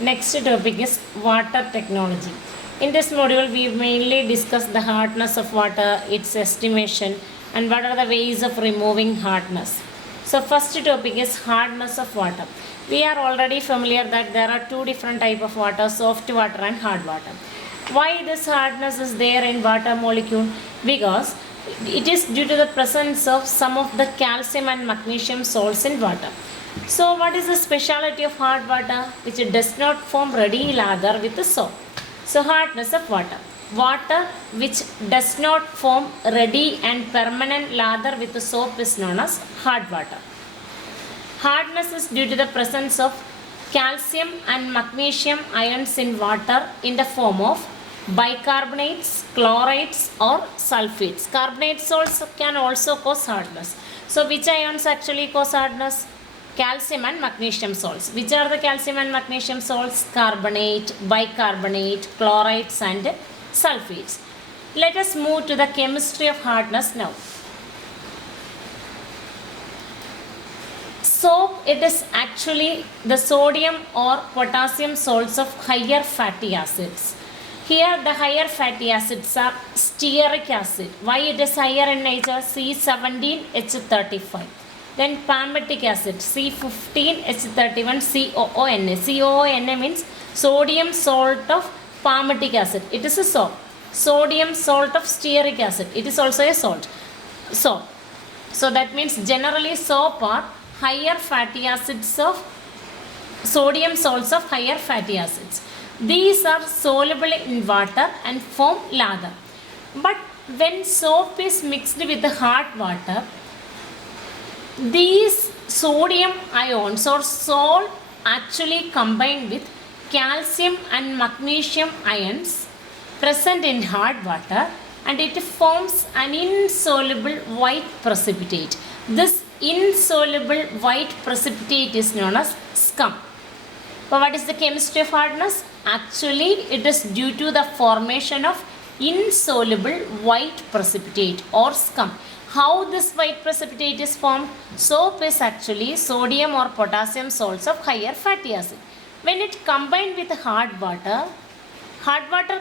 Next topic is water technology. In this module, we mainly discuss the hardness of water, its estimation, and what are the ways of removing hardness. So, first topic is hardness of water. We are already familiar that there are two different type of water, soft water and hard water. Why this hardness is there in water molecule? Because it is due to the presence of some of the calcium and magnesium salts in water. So what is the speciality of hard water? Which does not form ready lather with the soap. So hardness of water. Water which does not form ready and permanent lather with the soap is known as hard water. Hardness is due to the presence of calcium and magnesium ions in water in the form of bicarbonates, chlorides or sulfates. Carbonate salts can also cause hardness. So which ions actually cause hardness? Calcium and magnesium salts. Which are the calcium and magnesium salts? Carbonate, bicarbonate, chlorides and sulfates. Let us move to the chemistry of hardness now. Soap, it is actually the sodium or potassium salts of higher fatty acids. Here the higher fatty acids are stearic acid. Why it is higher in nature? C17H35. Then palmitic acid C15H31 COONA. COONA means sodium salt of palmitic acid. It is a soap. Sodium salt of stearic acid. It is also a salt. So that means generally soap are higher fatty acids of sodium salts of higher fatty acids. These are soluble in water and form lather. But when soap is mixed with the hot water, these sodium ions or salt actually combine with calcium and magnesium ions present in hard water and it forms an insoluble white precipitate. This insoluble white precipitate is known as scum. So what is the chemistry of hardness? Actually, it is due to the formation of insoluble white precipitate or scum. How this white precipitate is formed? Soap is actually sodium or potassium salts of higher fatty acid. When it combined with hard water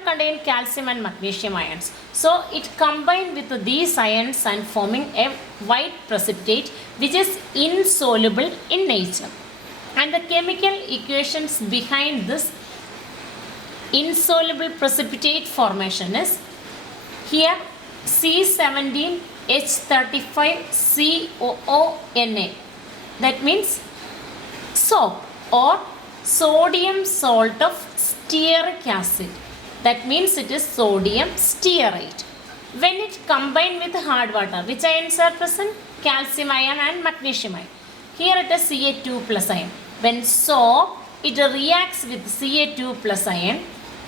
contains calcium and magnesium ions. So it combined with these ions and forming a white precipitate which is insoluble in nature. And the chemical equations behind this insoluble precipitate formation is here C17H35COONA. That means soap or sodium salt of stearic acid. That means it is sodium stearate. When it combined with hard water, which ions are present? Calcium ion and magnesium ion. Here it is Ca2 plus ion. When soap, it reacts with Ca2 plus ion.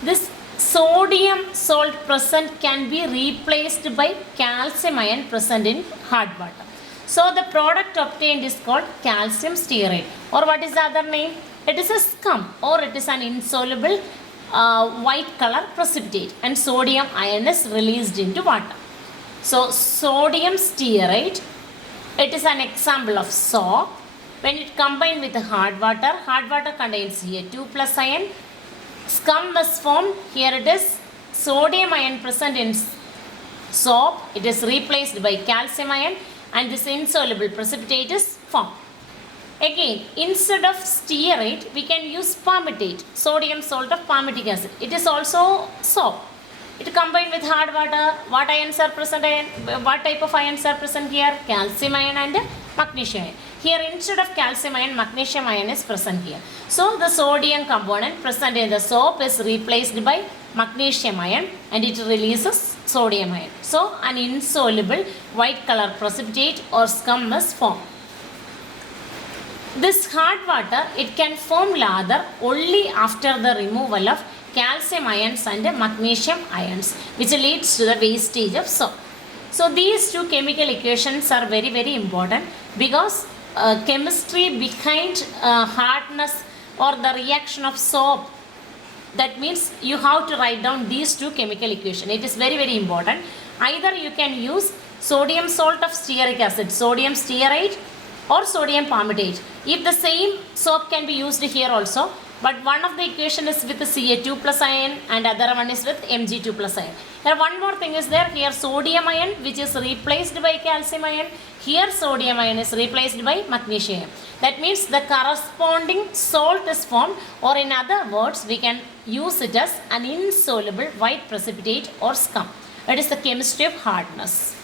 This sodium salt present can be replaced by calcium ion present in hard water. So the product obtained is called calcium stearate, or what is the other name? It is a scum or it is an insoluble white color precipitate and sodium ion is released into water. So sodium stearate, it is an example of soap. When it combined with hard water contains Ca2 plus ion. Scum is formed. Here it is sodium ion present in soap. It is replaced by calcium ion and this insoluble precipitate is formed. Again, instead of stearate, we can use palmitate, sodium salt of palmitic acid. It is also soap. It combined with hard water. What ions are present? What type of ions are present here? Calcium ion and magnesium ion. Here instead of calcium ion, magnesium ion is present here. So the sodium component present in the soap is replaced by magnesium ion and it releases sodium ion. So an insoluble white color precipitate or scum is formed. This hard water, it can form lather only after the removal of calcium ions and magnesium ions, which leads to the wastage of soap. So these two chemical equations are very, very important because chemistry behind hardness or the reaction of soap, that means you have to write down these two chemical equations. It is very, very important. Either you can use sodium salt of stearic acid, sodium stearate, or sodium palmitate. If the same soap can be used here also, but one of the equation is with Ca2 plus ion and other one is with Mg2 plus ion. There one more thing is there, here sodium ion which is replaced by calcium ion, here sodium ion is replaced by magnesium ion. That means the corresponding salt is formed, or in other words we can use it as an insoluble white precipitate or scum. It is the chemistry of hardness.